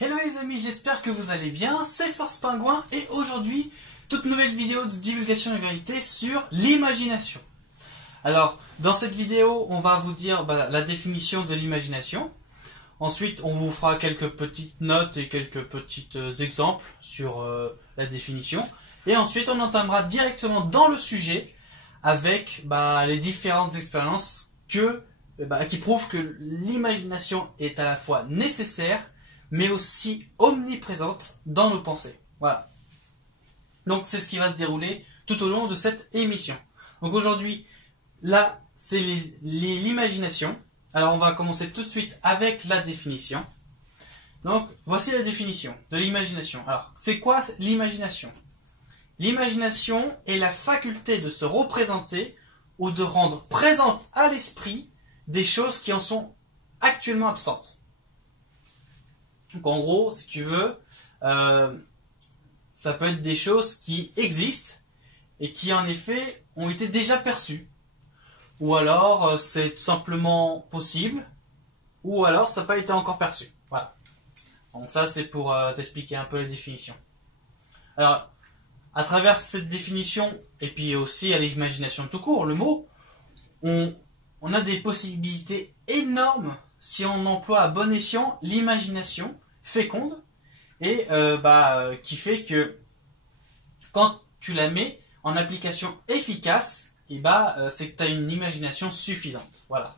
Hello les amis, j'espère que vous allez bien, c'est Force Pingouin et aujourd'hui, toute nouvelle vidéo de divulgation de vérité sur l'imagination. Alors, dans cette vidéo, on va vous dire la définition de l'imagination. Ensuite, on vous fera quelques petites notes et quelques petits exemples sur la définition. Et ensuite, on entamera directement dans le sujet avec les différentes expériences qui prouvent que l'imagination est à la fois nécessaire mais aussi omniprésente dans nos pensées. Voilà. Donc c'est ce qui va se dérouler tout au long de cette émission. Donc aujourd'hui, là, c'est l'imagination. Alors on va commencer tout de suite avec la définition. Donc voici la définition de l'imagination. Alors, c'est quoi l'imagination? L'imagination est la faculté de se représenter ou de rendre présente à l'esprit des choses qui en sont actuellement absentes. Donc en gros, si tu veux, ça peut être des choses qui existent et qui en effet ont été déjà perçues. Ou alors c'est tout simplement possible, ou alors ça n'a pas été encore perçu. Voilà. Donc ça c'est pour t'expliquer un peu la définition. Alors, à travers cette définition, et puis aussi à l'imagination tout court, le mot, on a des possibilités énormes si on emploie à bon escient l'imagination féconde et qui fait que quand tu la mets en application efficace, c'est que tu as une imagination suffisante. Voilà.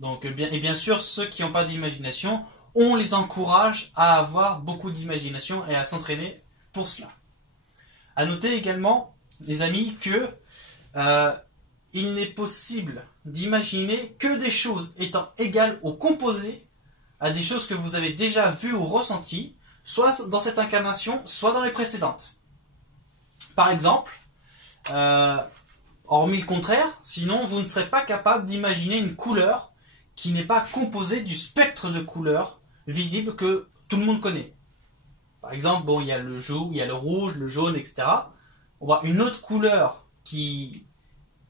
Donc bien sûr, ceux qui n'ont pas d'imagination, on les encourage à avoir beaucoup d'imagination et à s'entraîner pour cela. À noter également, les amis, que il n'est possible d'imaginer que des choses étant égales ou composées à des choses que vous avez déjà vues ou ressenties, soit dans cette incarnation, soit dans les précédentes. Par exemple, hormis le contraire, sinon vous ne serez pas capable d'imaginer une couleur qui n'est pas composée du spectre de couleurs visibles que tout le monde connaît. Par exemple, il y a le jaune, il y a le rouge, le jaune, etc. On voit une autre couleur qui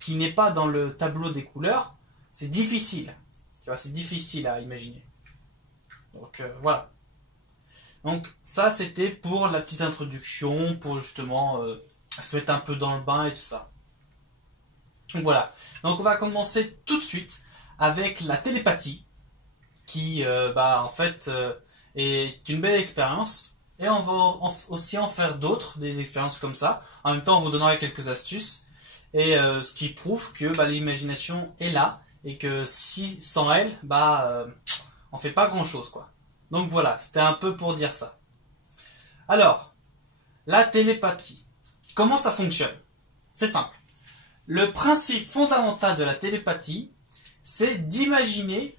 n'est pas dans le tableau des couleurs, c'est difficile. Tu vois, c'est difficile à imaginer. Donc voilà. Donc ça c'était pour la petite introduction, pour justement se mettre un peu dans le bain et tout ça. Donc voilà. Donc on va commencer tout de suite avec la télépathie, qui en fait est une belle expérience. Et on va aussi en faire d'autres, des expériences comme ça. En même temps, on vous donnera quelques astuces. Et ce qui prouve que l'imagination est là. Et que sans elle, on fait pas grand chose, quoi. Donc voilà, c'était un peu pour dire ça. Alors, la télépathie. Comment ça fonctionne? C'est simple. Le principe fondamental de la télépathie, c'est d'imaginer,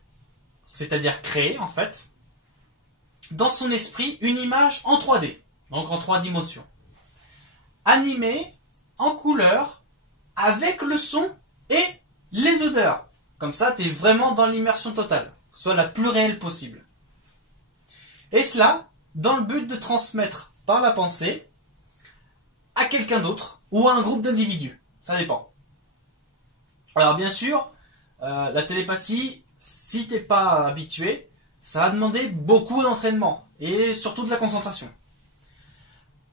c'est-à-dire créer en fait, dans son esprit une image en 3D, donc en 3 dimensions, animée en couleur, avec le son et les odeurs. Comme ça, tu es vraiment dans l'immersion totale, soit la plus réelle possible. Et cela dans le but de transmettre par la pensée à quelqu'un d'autre ou à un groupe d'individus. Ça dépend. Alors bien sûr, la télépathie, si tu n'es pas habitué, ça va demander beaucoup d'entraînement et surtout de la concentration.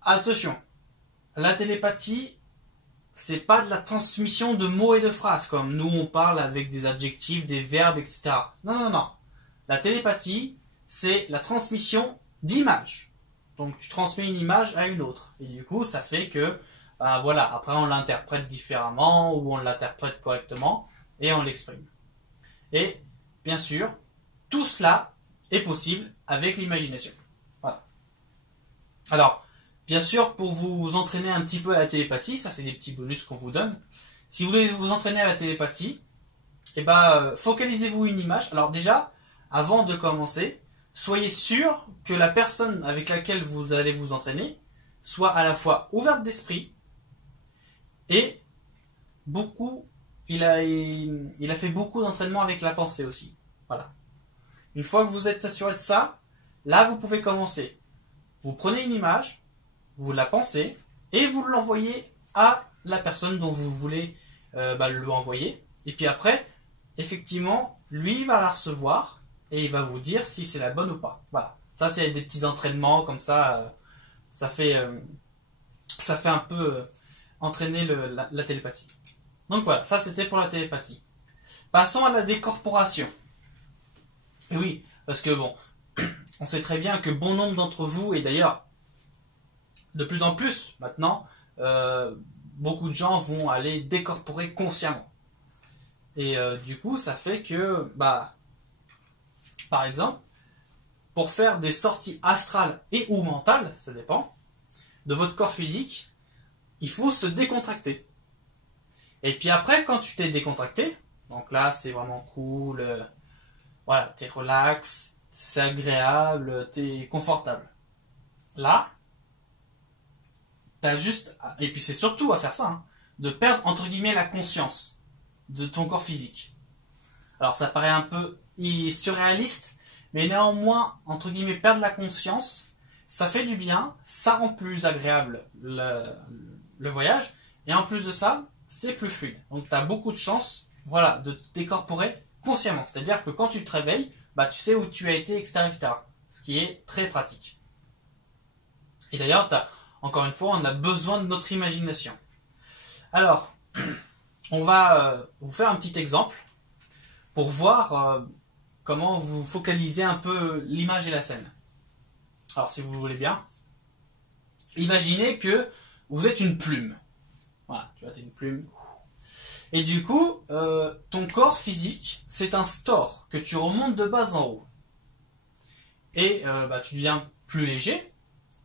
Attention, la télépathie, c'est pas de la transmission de mots et de phrases, comme nous on parle avec des adjectifs, des verbes, etc. Non. La télépathie, c'est la transmission d'images. Donc tu transmets une image à une autre. Et du coup, ça fait que, après on l'interprète différemment, ou on l'interprète correctement, et on l'exprime. Et, bien sûr, tout cela est possible avec l'imagination. Voilà. Alors, bien sûr, pour vous entraîner un petit peu à la télépathie, ça c'est des petits bonus qu'on vous donne. Si vous voulez vous entraîner à la télépathie, focalisez-vous une image. Alors déjà, avant de commencer, soyez sûr que la personne avec laquelle vous allez vous entraîner soit à la fois ouverte d'esprit et il a fait beaucoup d'entraînement avec la pensée aussi. Voilà. Une fois que vous êtes assuré de ça, là vous pouvez commencer. Vous prenez une image, vous la pensez et vous l'envoyez à la personne dont vous voulez le envoyer. Et puis après, effectivement, lui va la recevoir et il va vous dire si c'est la bonne ou pas. Voilà. Ça, c'est des petits entraînements comme ça. Ça fait un peu entraîner la télépathie. Donc voilà, ça c'était pour la télépathie. Passons à la décorporation. Et oui, parce que bon, on sait très bien que bon nombre d'entre vous, et d'ailleurs de plus en plus maintenant, beaucoup de gens vont aller décorporer consciemment. Et du coup, ça fait que, par exemple, pour faire des sorties astrales et ou mentales, ça dépend, de votre corps physique, il faut se décontracter. Et puis après, quand tu t'es décontracté, donc là, c'est vraiment cool, voilà, t'es relax, c'est agréable, t'es confortable. Là, t'as juste, et puis c'est surtout à faire ça, hein, de perdre, entre guillemets, la conscience de ton corps physique. Alors ça paraît un peu surréaliste, mais néanmoins, entre guillemets, perdre la conscience, ça fait du bien, ça rend plus agréable le voyage, et en plus de ça, c'est plus fluide. Donc tu as beaucoup de chances, voilà, de te décorporer consciemment. C'est-à-dire que quand tu te réveilles, tu sais où tu as été, etc., etc. Ce qui est très pratique. Et d'ailleurs, encore une fois, on a besoin de notre imagination. Alors, on va vous faire un petit exemple pour voir comment vous focalisez un peu l'image et la scène. Alors, si vous voulez bien, imaginez que vous êtes une plume. Voilà, tu vois, t'es une plume. Et du coup, ton corps physique, c'est un store que tu remontes de bas en haut. Et tu deviens plus léger.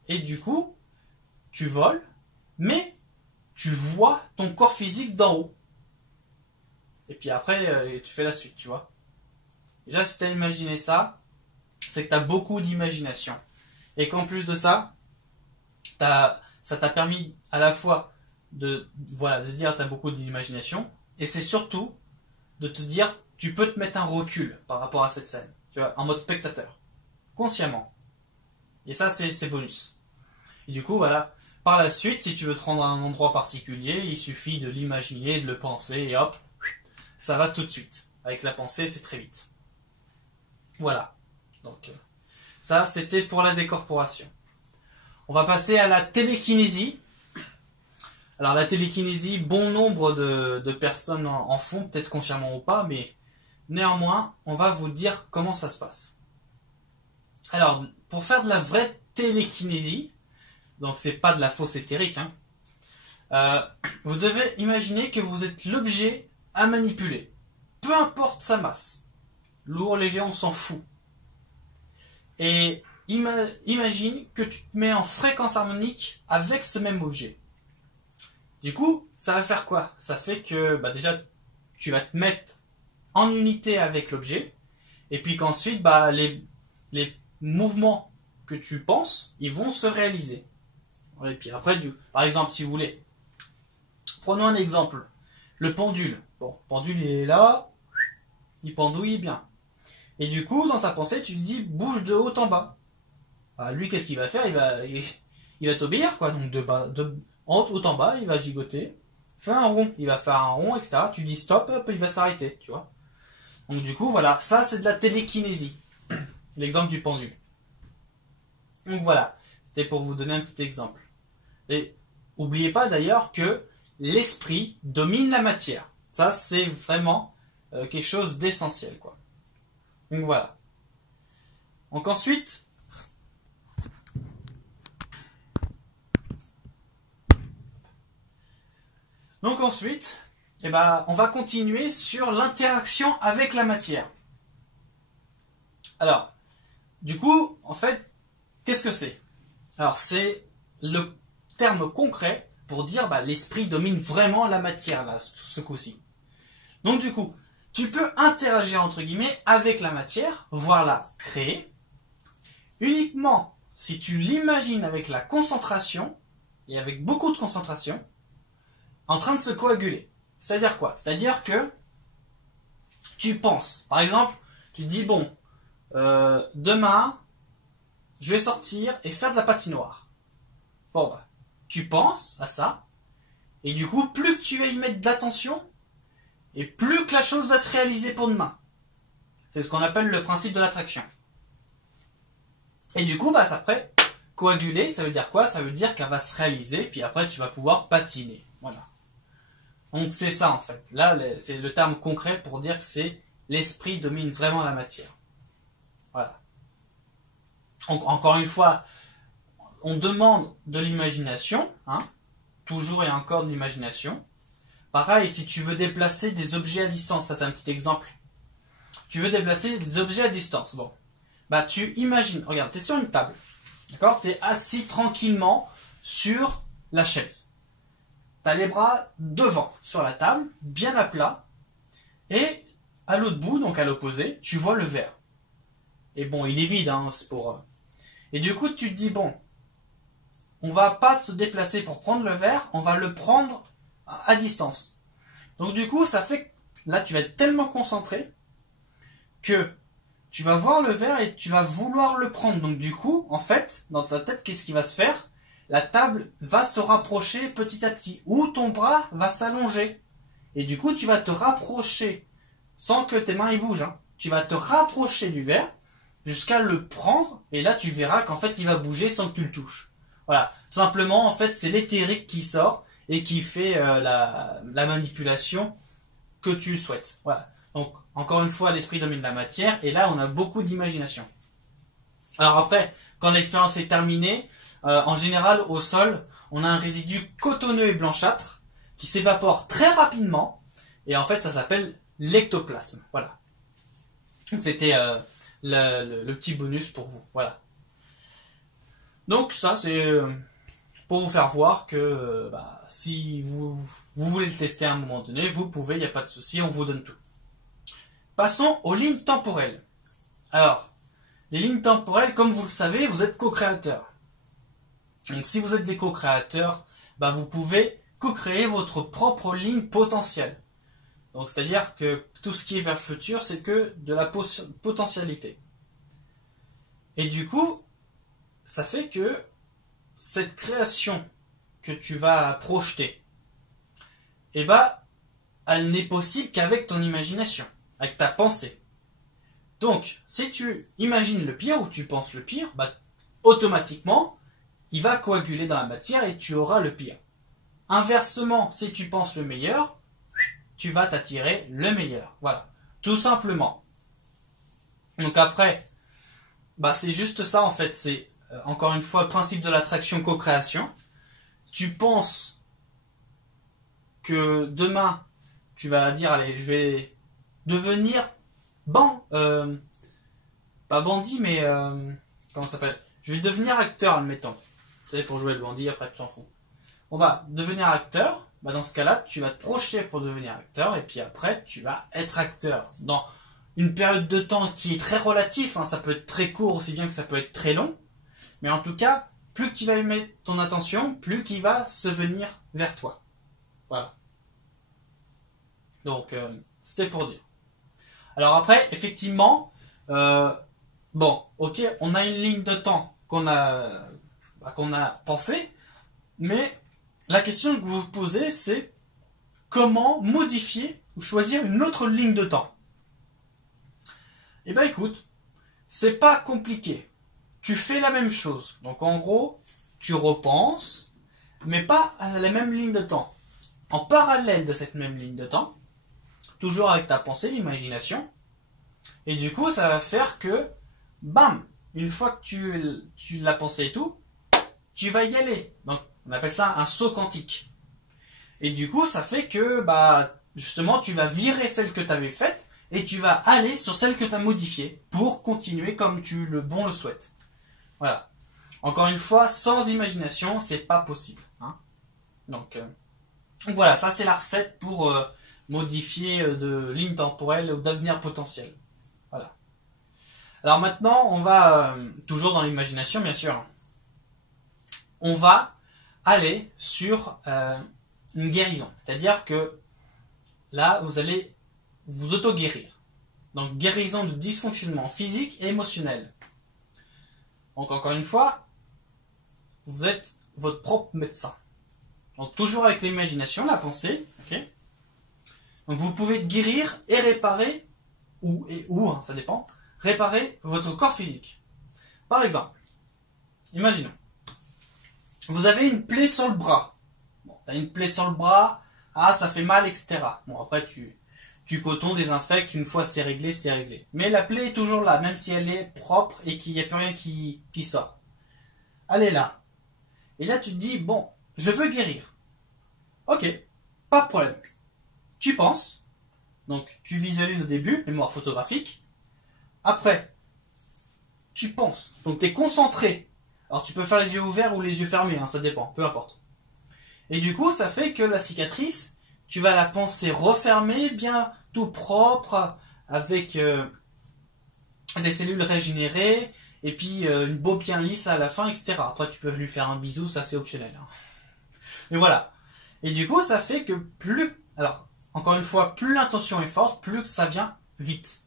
Et du coup, tu voles, mais tu vois ton corps physique d'en haut. Et puis après, tu fais la suite, tu vois. Déjà, si tu as imaginé ça, c'est que tu as beaucoup d'imagination. Et qu'en plus de ça, ça t'a permis à la fois de dire que tu as beaucoup d'imagination, et c'est surtout de te dire, tu peux te mettre un recul par rapport à cette scène, tu vois, en mode spectateur, consciemment. Et ça, c'est bonus. Et du coup, voilà, par la suite, si tu veux te rendre à un endroit particulier, il suffit de l'imaginer, de le penser, et hop, ça va tout de suite. Avec la pensée, c'est très vite. Voilà. Donc, ça, c'était pour la décorporation. On va passer à la télékinésie. Alors, la télékinésie, bon nombre de personnes en font, peut-être consciemment ou pas, mais néanmoins, on va vous dire comment ça se passe. Alors, pour faire de la vraie télékinésie, donc c'est pas de la fausse éthérique, vous devez imaginer que vous êtes l'objet à manipuler. Peu importe sa masse. Lourd, léger, on s'en fout. Et imagine que tu te mets en fréquence harmonique avec ce même objet. Du coup, ça va faire quoi? Ça fait que déjà, tu vas te mettre en unité avec l'objet, et puis qu'ensuite, les mouvements que tu penses, ils vont se réaliser. Et puis après, par exemple, si vous voulez, prenons un exemple. Le pendule. Bon, le pendule, il est là, il pendouille bien. Et du coup, dans ta pensée, tu te dis, bouge de haut en bas. Lui, qu'est-ce qu'il va faire? Il va t'obéir, quoi. Donc, en haut en bas, il va gigoter. Fais un rond. Il va faire un rond, etc. Tu dis stop, hop, il va s'arrêter, tu vois. Donc, du coup, voilà. Ça, c'est de la télékinésie. L'exemple du pendule. Donc, voilà. C'était pour vous donner un petit exemple. Et n'oubliez pas d'ailleurs que l'esprit domine la matière. Ça, c'est vraiment quelque chose d'essentiel, quoi. Donc voilà. Donc ensuite, on va continuer sur l'interaction avec la matière. Alors, du coup, en fait, qu'est-ce que c'est? Alors, c'est le terme concret pour dire l'esprit domine vraiment la matière, là, ce coup-ci. Donc du coup, tu peux interagir entre guillemets avec la matière, voire la créer, uniquement si tu l'imagines avec la concentration, et avec beaucoup de concentration, en train de se coaguler. C'est-à-dire quoi? C'est-à-dire que tu penses, par exemple, tu te dis bon, demain, je vais sortir et faire de la patinoire. Bon tu penses à ça, et du coup, plus que tu vas y mettre d'attention, et plus que la chose va se réaliser pour demain. C'est ce qu'on appelle le principe de l'attraction. Et du coup, bah, ça après, coaguler, ça veut dire quoi? Ça veut dire qu'elle va se réaliser, puis après, tu vas pouvoir patiner. Voilà. Donc, c'est ça, en fait. Là, c'est le terme concret pour dire que c'est l'esprit domine vraiment la matière. Voilà. Donc, encore une fois, on demande de l'imagination, hein, toujours et encore de l'imagination. Pareil, si tu veux déplacer des objets à distance, ça c'est un petit exemple. Tu veux déplacer des objets à distance. Bon, bah tu imagines, regarde, tu es sur une table, d'accord? Tu es assis tranquillement sur la chaise. Tu as les bras devant sur la table, bien à plat, et à l'autre bout, donc à l'opposé, tu vois le verre. Et bon, il est vide, hein, c'est pour... Et du coup, tu te dis, bon, on va pas se déplacer pour prendre le verre, on va le prendre à distance. Donc du coup, ça fait que là, tu vas être tellement concentré que tu vas voir le verre et tu vas vouloir le prendre. Donc du coup, en fait, dans ta tête, qu'est-ce qui va se faire? La table va se rapprocher petit à petit, ou ton bras va s'allonger. Et du coup, tu vas te rapprocher, sans que tes mains y bougent, hein. Tu vas te rapprocher du verre jusqu'à le prendre, et là, tu verras qu'en fait, il va bouger sans que tu le touches. Voilà. Tout simplement, en fait, c'est l'éthérique qui sort et qui fait la manipulation que tu souhaites. Voilà. Donc, encore une fois, l'esprit domine la matière, et là, on a beaucoup d'imagination. Alors après, quand l'expérience est terminée, en général, au sol, on a un résidu cotonneux et blanchâtre qui s'évapore très rapidement, et en fait, ça s'appelle l'ectoplasme. Voilà. C'était le petit bonus pour vous. Voilà. Donc ça, c'est pour vous faire voir que si vous voulez le tester à un moment donné, vous pouvez, il n'y a pas de souci, on vous donne tout. Passons aux lignes temporelles. Alors, les lignes temporelles, comme vous le savez, vous êtes co-créateurs. Donc si vous êtes des co-créateurs, vous pouvez co-créer votre propre ligne potentielle. Donc c'est-à-dire que tout ce qui est vers le futur, c'est que de la potentialité. Et du coup, ça fait que cette création que tu vas projeter, elle n'est possible qu'avec ton imagination, avec ta pensée. Donc, si tu imagines le pire ou tu penses le pire, automatiquement, il va coaguler dans la matière et tu auras le pire. Inversement, si tu penses le meilleur, tu vas t'attirer le meilleur. Voilà, tout simplement. Donc après, c'est juste ça en fait, c'est encore une fois le principe de l'attraction co-création. Tu penses que demain, tu vas dire, allez, je vais devenir pas bandit, mais comment ça s'appelle? Je vais devenir acteur, admettons. Vous savez, pour jouer le bandit, après tu t'en fous. Bon devenir acteur, dans ce cas-là, tu vas te projeter pour devenir acteur, et puis après, tu vas être acteur. Dans une période de temps qui est très relative, hein, ça peut être très court aussi bien que ça peut être très long, mais en tout cas, plus tu vas y mettre ton attention, plus qu'il va se venir vers toi. Voilà. Donc, c'était pour dire. Alors après, effectivement, ok, on a une ligne de temps qu'on a pensée, mais la question que vous vous posez, c'est comment modifier ou choisir une autre ligne de temps. Écoute, c'est pas compliqué. Tu fais la même chose. Donc en gros, tu repenses, mais pas à la même ligne de temps. En parallèle de cette même ligne de temps, toujours avec ta pensée, l'imagination, et du coup, ça va faire que, une fois que tu l'as pensé et tout, tu vas y aller. Donc, on appelle ça un saut quantique. Et du coup, ça fait que, justement, tu vas virer celle que tu avais faite et tu vas aller sur celle que tu as modifiée pour continuer comme le souhaites. Voilà. Encore une fois, sans imagination, c'est pas possible. Hein. Donc, voilà, ça c'est la recette pour modifier de ligne temporelle ou d'avenir potentiel. Voilà. Alors maintenant, on va, toujours dans l'imagination bien sûr, on va aller sur une guérison. C'est-à-dire que là, vous allez vous auto-guérir. Donc guérison de dysfonctionnement physique et émotionnel. Donc encore une fois, vous êtes votre propre médecin. Donc toujours avec l'imagination, la pensée. Okay. Donc vous pouvez guérir et réparer, ça dépend, réparer votre corps physique. Par exemple, imaginons, vous avez une plaie sur le bras. Bon, tu as une plaie sur le bras, ah, ça fait mal, etc. Bon, après, tu coton, désinfectes, une fois c'est réglé, c'est réglé. Mais la plaie est toujours là, même si elle est propre et qu'il n'y a plus rien qui sort. Elle est là. Et là, tu te dis, bon, je veux guérir. Ok, pas de problème. Tu penses, donc tu visualises au début, mémoire photographique. Après, tu penses, donc tu es concentré. Alors tu peux faire les yeux ouverts ou les yeux fermés, hein, ça dépend, peu importe. Et du coup, ça fait que la cicatrice, tu vas la penser refermée, bien tout propre, avec des cellules régénérées, et puis une beau bien lisse à la fin, etc. Après, tu peux lui faire un bisou, ça c'est optionnel. Hein. Mais voilà. Et du coup, ça fait que plus... Alors, encore une fois, plus l'intention est forte, plus ça vient vite.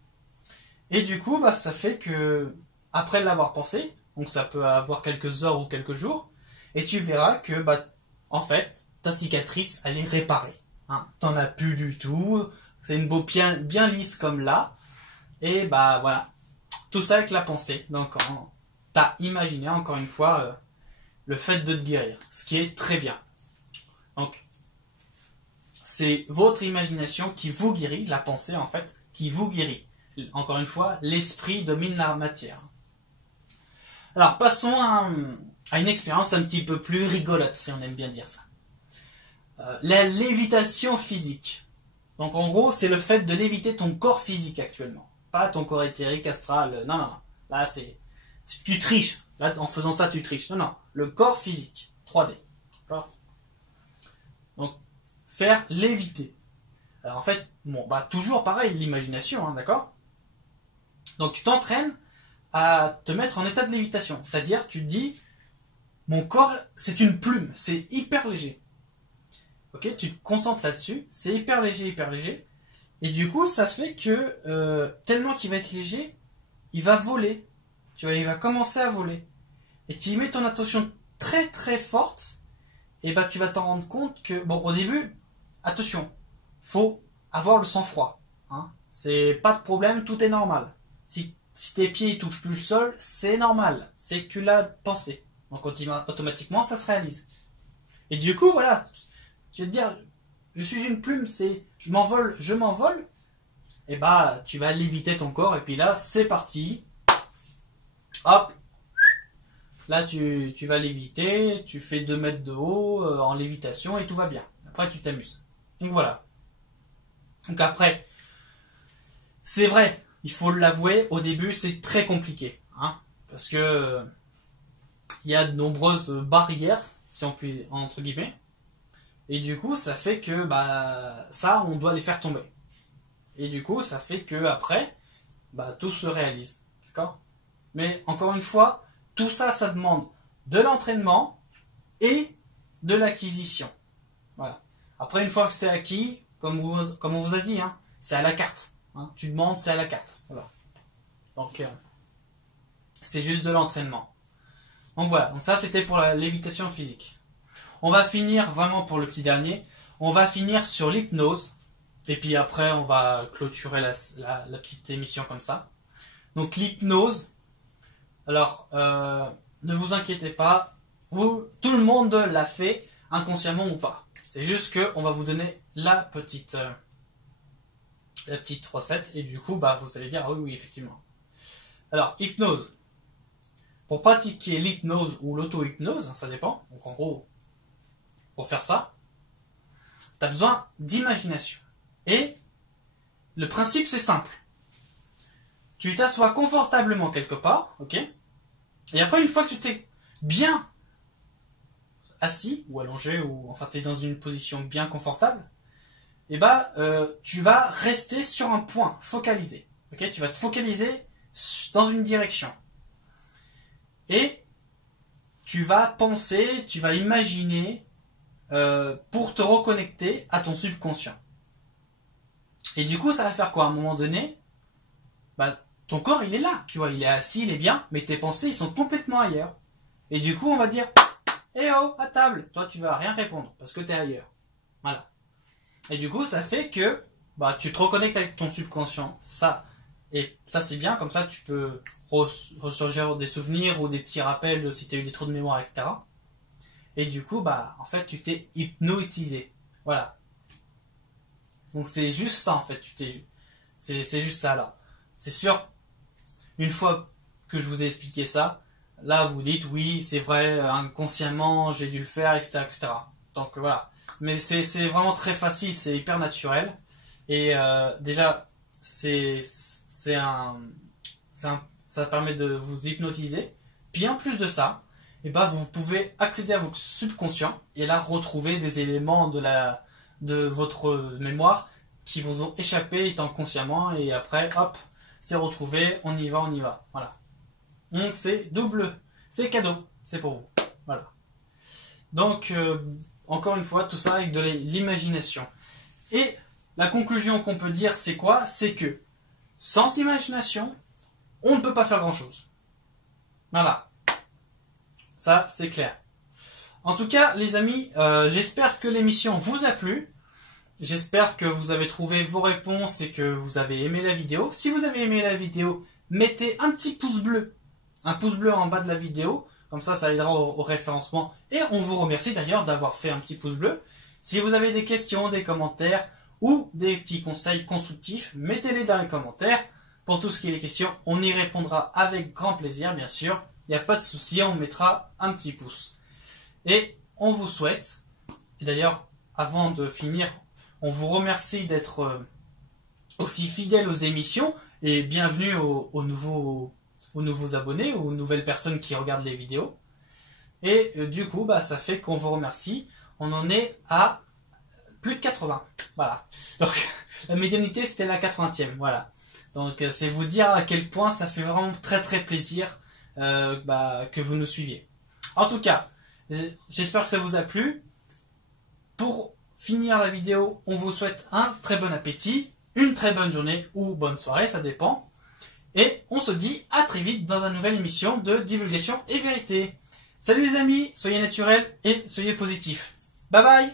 Et du coup, bah, ça fait que, après l'avoir pensé, donc ça peut avoir quelques heures ou quelques jours, et tu verras que, bah, en fait, ta cicatrice, elle est réparée. Hein. T'en as plus du tout, c'est une beau bien lisse comme là, et bah voilà, tout ça avec la pensée. Donc, t'as imaginé, encore une fois, le fait de te guérir, ce qui est très bien. Donc, c'est votre imagination qui vous guérit, la pensée en fait, qui vous guérit. Encore une fois, l'esprit domine la matière. Alors, passons à une expérience un petit peu plus rigolote, si on aime bien dire ça. La lévitation physique. Donc, en gros, c'est le fait de léviter ton corps physique actuellement. Pas ton corps éthérique, astral, non. Là, tu triches. Là, en faisant ça, tu triches. Non. Le corps physique. 3D. D'accord ? Donc, faire léviter. Alors, en fait, bon, bah, toujours pareil, l'imagination, hein, d'accord ? Donc, tu t'entraînes à te mettre en état de lévitation. C'est-à-dire, tu te dis, mon corps, c'est une plume, c'est hyper léger. Ok, tu te concentres là-dessus, c'est hyper léger. Et du coup, ça fait que, tellement qu'il va être léger, il va voler. Tu vois, il va commencer à voler. Et tu y mets ton attention très très forte, et bah tu vas t'en rendre compte que, bon, au début, attention, faut avoir le sang-froid. Hein. C'est pas de problème, tout est normal. Si tes pieds ne touchent plus le sol, c'est normal. C'est que tu l'as pensé. Donc automatiquement, ça se réalise. Et du coup, voilà, tu vas te dire, je suis une plume, c'est je m'envole. Et bah, tu vas léviter ton corps, et puis là, c'est parti. Hop. Là, tu vas léviter, tu fais 2 mètres de haut en lévitation, et tout va bien. Après, tu t'amuses. Donc voilà. Donc après, c'est vrai, il faut l'avouer, au début c'est très compliqué, hein, parce que il y a de nombreuses barrières, si on peut entre guillemets, et du coup ça fait que bah ça on doit les faire tomber, et du coup ça fait que après bah tout se réalise, d'accord. Mais encore une fois, tout ça demande de l'entraînement et de l'acquisition, voilà. Après une fois que c'est acquis, comme on vous a dit, hein, c'est à la carte. Hein, tu demandes, c'est à la carte. Voilà. Donc, c'est juste de l'entraînement. Donc voilà, donc ça c'était pour la lévitation physique. On va finir vraiment pour le petit dernier. On va finir sur l'hypnose. Et puis après, on va clôturer la petite émission comme ça. Donc l'hypnose, alors, ne vous inquiétez pas. Tout le monde l'a fait, inconsciemment ou pas. C'est juste qu'on va vous donner la petite recette, et du coup bah vous allez dire ah oui effectivement. Alors hypnose, pour pratiquer l'hypnose ou l'auto-hypnose, ça dépend, donc en gros pour faire ça tu as besoin d'imagination, et le principe c'est simple, tu t'assois confortablement quelque part, ok, et après une fois que tu t'es bien assis ou allongé, ou enfin tu es dans une position bien confortable, et bah, tu vas rester sur un point focalisé. Okay, tu vas te focaliser dans une direction. Et tu vas penser, tu vas imaginer pour te reconnecter à ton subconscient. Et du coup, ça va faire quoi à un moment donné? Bah, ton corps, il est là. Tu vois, il est assis, il est bien, mais tes pensées, ils sont complètement ailleurs. Et du coup, on va dire eh oh, à table. Toi, tu vas rien répondre parce que tu es ailleurs. Voilà. Et du coup, ça fait que bah, tu te reconnectes avec ton subconscient. Ça, Et ça c'est bien, comme ça tu peux ressurgir des souvenirs ou des petits rappels si tu as eu des trous de mémoire, etc. Et du coup, bah, en fait, tu t'es hypnotisé. Voilà. Donc c'est juste ça, en fait. C'est juste ça, là. C'est sûr, une fois que je vous ai expliqué ça, là, vous dites, oui, c'est vrai, inconsciemment, j'ai dû le faire, etc., etc. Donc voilà. Mais c'est vraiment très facile, c'est hyper naturel. Et déjà, ça permet de vous hypnotiser. Puis en plus de ça, et ben vous pouvez accéder à votre subconscient et là retrouver des éléments de votre mémoire qui vous ont échappé étant consciemment, et après hop, c'est retrouvé, on y va. Voilà. Donc c'est double, c'est cadeau, c'est pour vous. Voilà. Donc encore une fois, tout ça avec de l'imagination. Et la conclusion qu'on peut dire, c'est quoi? C'est que sans imagination, on ne peut pas faire grand chose. Voilà. Ça, c'est clair. En tout cas, les amis, j'espère que l'émission vous a plu. J'espère que vous avez trouvé vos réponses et que vous avez aimé la vidéo. Si vous avez aimé la vidéo, mettez un petit pouce bleu. Un pouce bleu en bas de la vidéo. Comme ça aidera au référencement. Et on vous remercie d'ailleurs d'avoir fait un petit pouce bleu. Si vous avez des questions, des commentaires ou des petits conseils constructifs, mettez-les dans les commentaires. Pour tout ce qui est des questions, on y répondra avec grand plaisir, bien sûr. Il n'y a pas de souci, on mettra un petit pouce. Et on vous souhaite, et d'ailleurs, avant de finir, on vous remercie d'être aussi fidèles aux émissions, et bienvenue aux nouveaux abonnés, aux nouvelles personnes qui regardent les vidéos. Et du coup, bah, ça fait qu'on vous remercie. On en est à plus de 80. Voilà. Donc, la médianité, c'était la 80e. Voilà. Donc, c'est vous dire à quel point ça fait vraiment très très plaisir que vous nous suiviez. En tout cas, j'espère que ça vous a plu. Pour finir la vidéo, on vous souhaite un très bon appétit, une très bonne journée ou bonne soirée, ça dépend. Et on se dit à très vite dans une nouvelle émission de divulgation et vérité. Salut les amis, soyez naturels et soyez positifs. Bye bye!